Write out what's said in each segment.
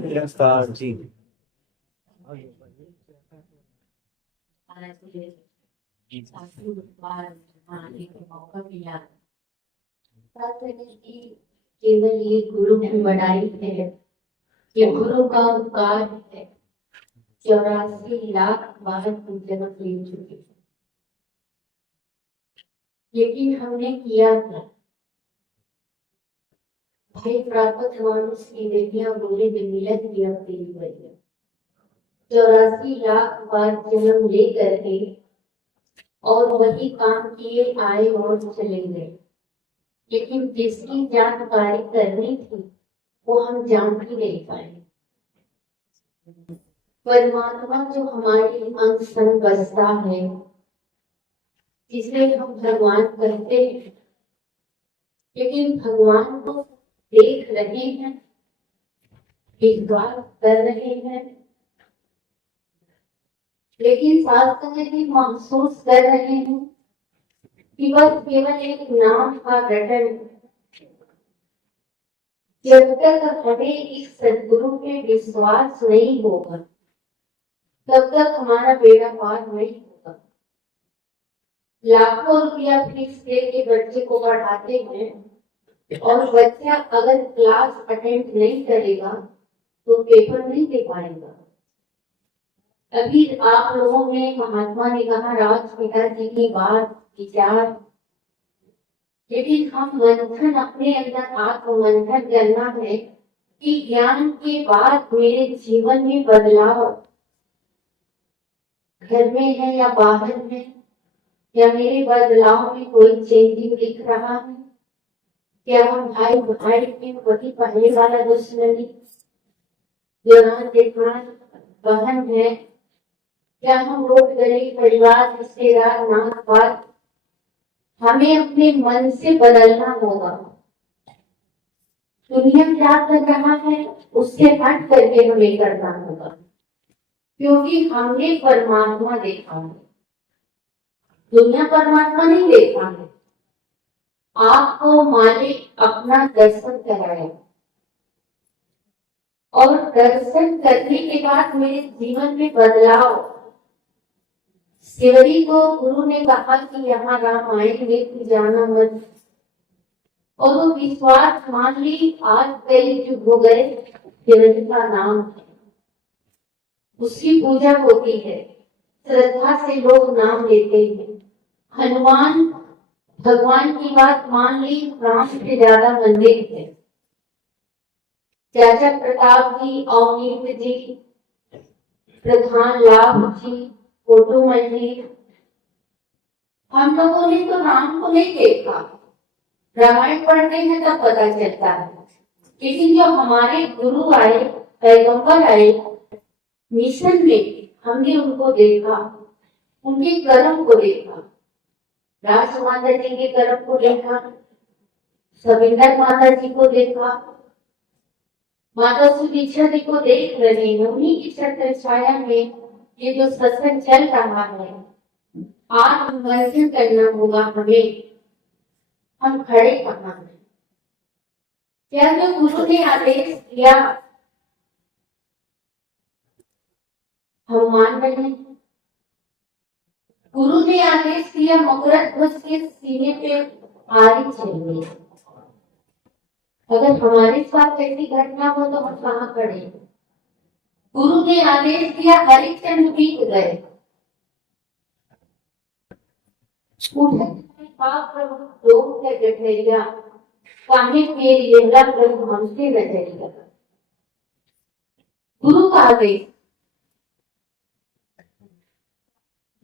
गिरफ्तार जी। मौका मिला केवल ये गुरु की बड़ाई है, ये गुरु का उपकार है। 84 लाख बार जन्म ले चुके, लेकिन हमने किया था भाई प्राप्त मानुष की बेटियां बोले मिलत की तेरी भैया। 84 लाख बार जन्म लेकर के और वही काम किए आए और चले गए, लेकिन जिसकी जानकारी करनी थी वो हम जान ही नहीं पाए। परमात्मा जो हमारे अंग संग बसता है, जिसे हम भगवान कहते हैं, लेकिन भगवान को देख रहे हैं, विश्वास कर रहे हैं, लेकिन साथ में भी महसूस कर रहे हैं कि बस केवल एक नाम का रटन। जब तक हमें इस सदगुरु पे विश्वास नहीं होगा तब तक हमारा बेड़ा पार नहीं होगा। लाखों रुपया फीस दे के बच्चे को पढ़ाते हैं और बच्चा अगर क्लास अटेंड नहीं करेगा तो पेपर नहीं दे पाएगा। अभी आप लोगों ने महात्मा ने कहा राजपिता जी की बात विचार, लेकिन हम मंथन अपने अंदर आत्म मंथन करना है कि ज्ञान के बाद मेरे जीवन में बदलाव घर में है या बाहर है, या मेरे बदलाव में कोई चेंजिंग दिख रहा है? क्या हम भाई भाई में वही पहले वाला दुश्मनी जवान जेठान बहन है? क्या हम लोग गरीब परिवार रिश्तेदार नाथ पात? हमें अपने मन से बदलना होगा। दुनिया क्या कर रहा है उससे हट करके हमें करना होगा, क्योंकि हमने परमात्मा देखा है, दुनिया परमात्मा नहीं देखा है। आपको मालिक अपना दर्शन कराया और दर्शन करने के बाद मेरे जीवन में बदलाव। शिवरी को गुरु ने कहा कि यहाँ राम आएंगे तो जाना मत, और वो विश्वास मान ली। आज कई युग हो गए, शिवरी का नाम उसकी पूजा होती है, श्रद्धा से लोग नाम लेते हैं। हनुमान भगवान की बात मान ली, राम से ज्यादा मंदिर है। चाचा प्रताप जी, अवनीत जी, प्रधान लाभ जी, फोटो मंदिर। हम लोगों ने तो राम को नहीं देखा, रामायण पढ़ते हैं तब पता चलता है, लेकिन जो हमारे गुरु आए, पैगंबर आए मिशन में, हमने उनको देखा, उनके कर्म को देखा। राज माता जी के कर्म को देखा, सविंदर माता जी को देखा, माता सुदीक्षा जी को देख रहे हैं। उन्हीं की छत्र छाया में ये जो सत्संग चल रहा है, आत्ममंथन करना होगा हमें। हम खड़े कहाँ हैं? क्या जो गुरु ने आदेश दिया हम मान रहे हैं? गुरु ने आदेश दिया मकरत ध्वज के सीने पे आरी चाहिए। अगर हमारे साथ ऐसी घटना हो तो हम कहाँ खड़े? गुरु ने आदेश दिया हरिश्चंद्र बीत गए, प्रभु है गठरिया, काहे के लेला प्रभु हमसे नजरिया। गुरु का आदेश,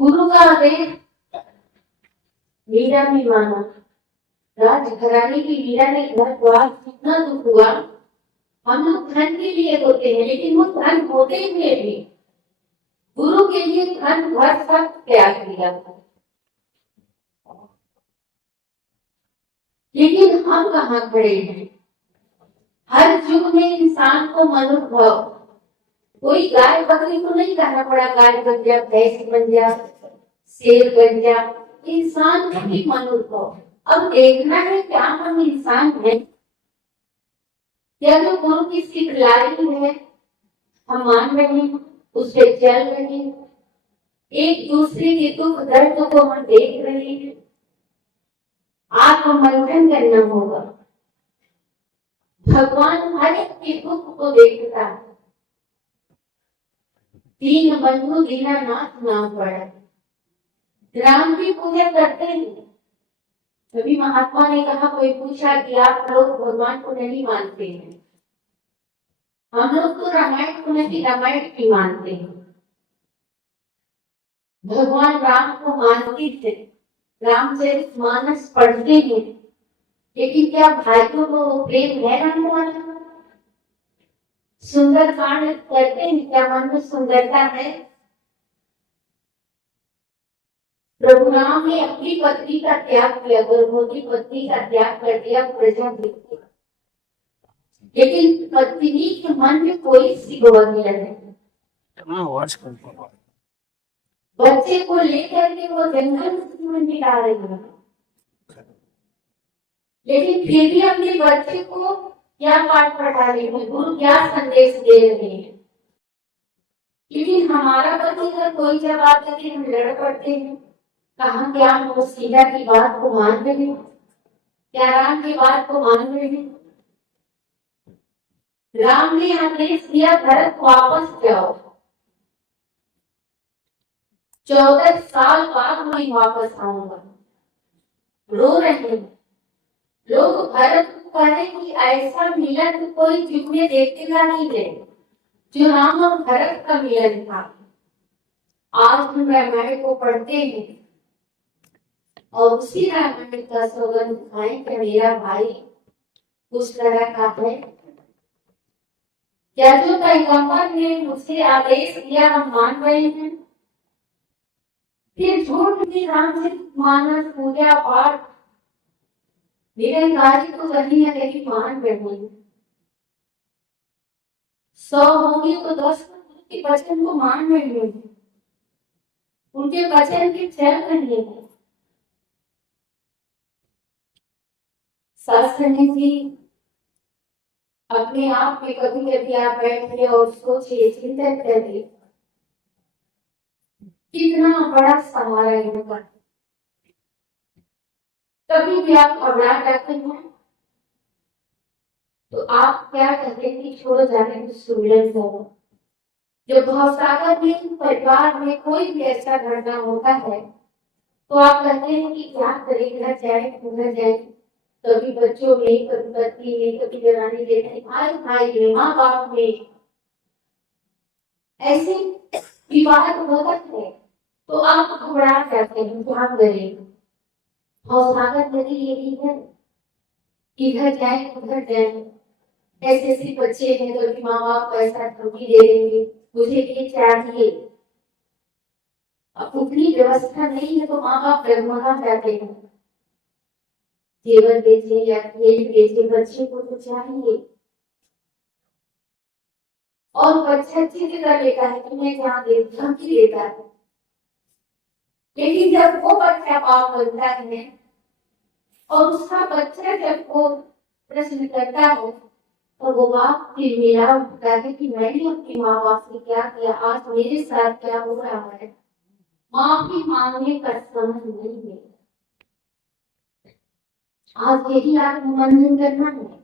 गुरु का आदेश मीरा भी माना। राजघराने की मीरा ने घर द्वार कितना दुख हुआ। हम लोग धन के लिए होते हैं, लेकिन वो धन होते हुए भी गुरु के लिए धन घर सब त्याग दिया था। लेकिन हम कहाँ खड़े हैं? हर युग में इंसान को मनोभाव, कोई गाय बकरी को नहीं कहना पड़ा गाय बन जा, भैंस बन जा, शेर बन जा। इंसान को भी मनोभाव। अब देखना है क्या हम इंसान हैं यह जो गुरु की सिखलाई है हम मान रहे हैं, उस पर चल रहे हैं, एक दूसरे के दुख दर्द को हम देख रहे हैं। आत्ममंथन करना होगा। भगवान हर एक के दुख को देखता है। दीन बंधु दीनानाथ नाम पड़ा। राम की पूजा करते हैं। तभी महात्मा ने कहा, कोई पूछा कि आप लोग भगवान को नहीं मानते हैं। हम लोग तो रामायण को नहीं, रामायण की मानते हैं। भगवान राम को मानते थे, रामचरितमानस पढ़ते हैं, लेकिन क्या भाइयों को प्रेम है राम वाला? सुंदर कांड करते हैं, क्या मन में सुंदरता है? प्रभु राम ने अपनी पत्नी का त्याग किया, गर्भवती पत्नी का त्याग कर दिया प्रजा के लिए, लेकिन पत्नी के मन में कोई सिकवा नहीं है। बच्चे को लेकर के वो जंगल में बिता रही है, लेकिन फिर भी अपने बच्चे को क्या पाठ पढ़ा रही है, गुरु क्या संदेश दे रहे हैं। लेकिन हमारा बच्चे का कोई जवाब देते हम लड़ पड़ते हैं। कहा क्या हम सीता की बात को मान रहे हैं, क्या राम की बात को मान रहे हैं? राम ने आदेश दिया, भरत वापस जाओ, 14 साल बाद मैं वापस आऊंगा। रो रहे हैं लोग। भरत को कहे कि ऐसा मिलन कोई युग में देखेगा नहीं है जो राम और भरत का मिलन था। आज हम रामायण को पढ़ते हैं और उसी रामायण का सौगंध खाएं कि मेरा भाई उस तरह का है। क्या जो पैगंबर ने मुझसे आदेश दिया हम मान रहे हैं? फिर झूठ की रामचरितमानस पूजा पाठ निरंकारी तो कहीं न कहीं मान रहे हैं। 100 होंगे तो 10 उनके वचन को मान रहे हैं, उनके वचन के चल रहे हैं। शास्त्र जी अपने आप में कभी कभी आप बैठे और सोचिए, चिंतन करिए, कितना बड़ा सहारा है इनका। कभी भी आप घबरा जाते हैं तो आप क्या कहते हैं कि छोड़ो जाने की सुमिरन करो। जब भवसागर में परिवार में कोई भी ऐसा घटना होता है तो आप कहते हैं कि क्या करें, घर जाए घर जाए। कभी बच्चों में, कभी पत्नी में, कभी जनानी जेठानी, भाई में, माँ बाप में ऐसे विवाद होता है तो आप घबरा जाते हैं, क्या करें। भवसागर नदी यही है, इधर जाए उधर जाए। ऐसे ऐसे बच्चे हैं तो भी माँ बाप पैसा धमकी दे देंगे, मुझे ये चाहिए। अब उतनी व्यवस्था नहीं है तो माँ बाप डगमगा जाते हैं, जेवर बेचे या खेल बेचे, बच्चे को तो चाहिए। और बच्चा जिद कर लेता है कि मैं जहाँ दे, धमकी देता है। लेकिन जब वो बच्चा बाप बनता है और उसका बच्चा जब वो प्रश्न करता है तो वो बाप फिर मेरा उठता है कि मैंने अपनी माँ बाप से क्या किया, आज मेरे साथ क्या हो रहा है। माफी मांगने का समय नहीं है। आज यही आत्ममंथन करना है।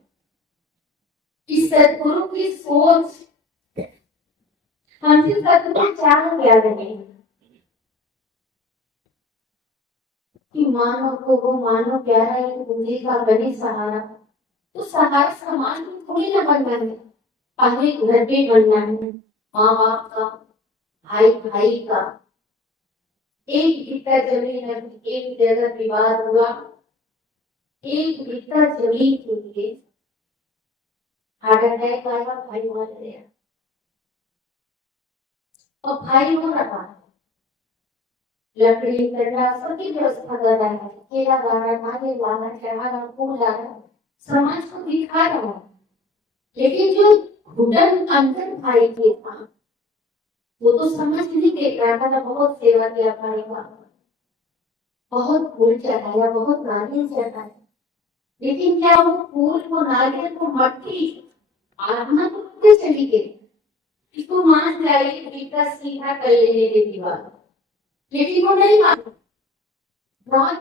इस सदगुरु की सोच हमसे सदगुरु चाह क्या रहे कि मानव को वो मानव प्यारा है, मुझे का बने सहारा। तो सहारा समाज में थोड़ी ना बनना है, पहले घर पे बनना है, माँ बाप का, भाई भाई का। एक बित्ता जमीन, एक जगह विवाद हुआ, एक बित्ता जमीन के लिए हार्ट अटैक आया, भाई मर गया। और भाई रो रहा है, लकड़ी करना सबकी व्यवस्था कर रहा है, केला ला रहा है, नारियल ला रहा है, चढ़ा फूल ला रहा है, समाज को दिखा रहा है। लेकिन जो घुटन अंदर भाई के था वो तो समझ नहीं देख रहा था। बहुत सेवा किया भाई का, बहुत फूल चढ़ाया, बहुत नारियल चढ़ाया, लेकिन क्या वो फूल को नारियल को मट्टी आत्मा तो कितने चली गई, इसको मान जाइए बेटा सीधा कर लेने की दीवार, लेकिन वो नहीं माना। बहुत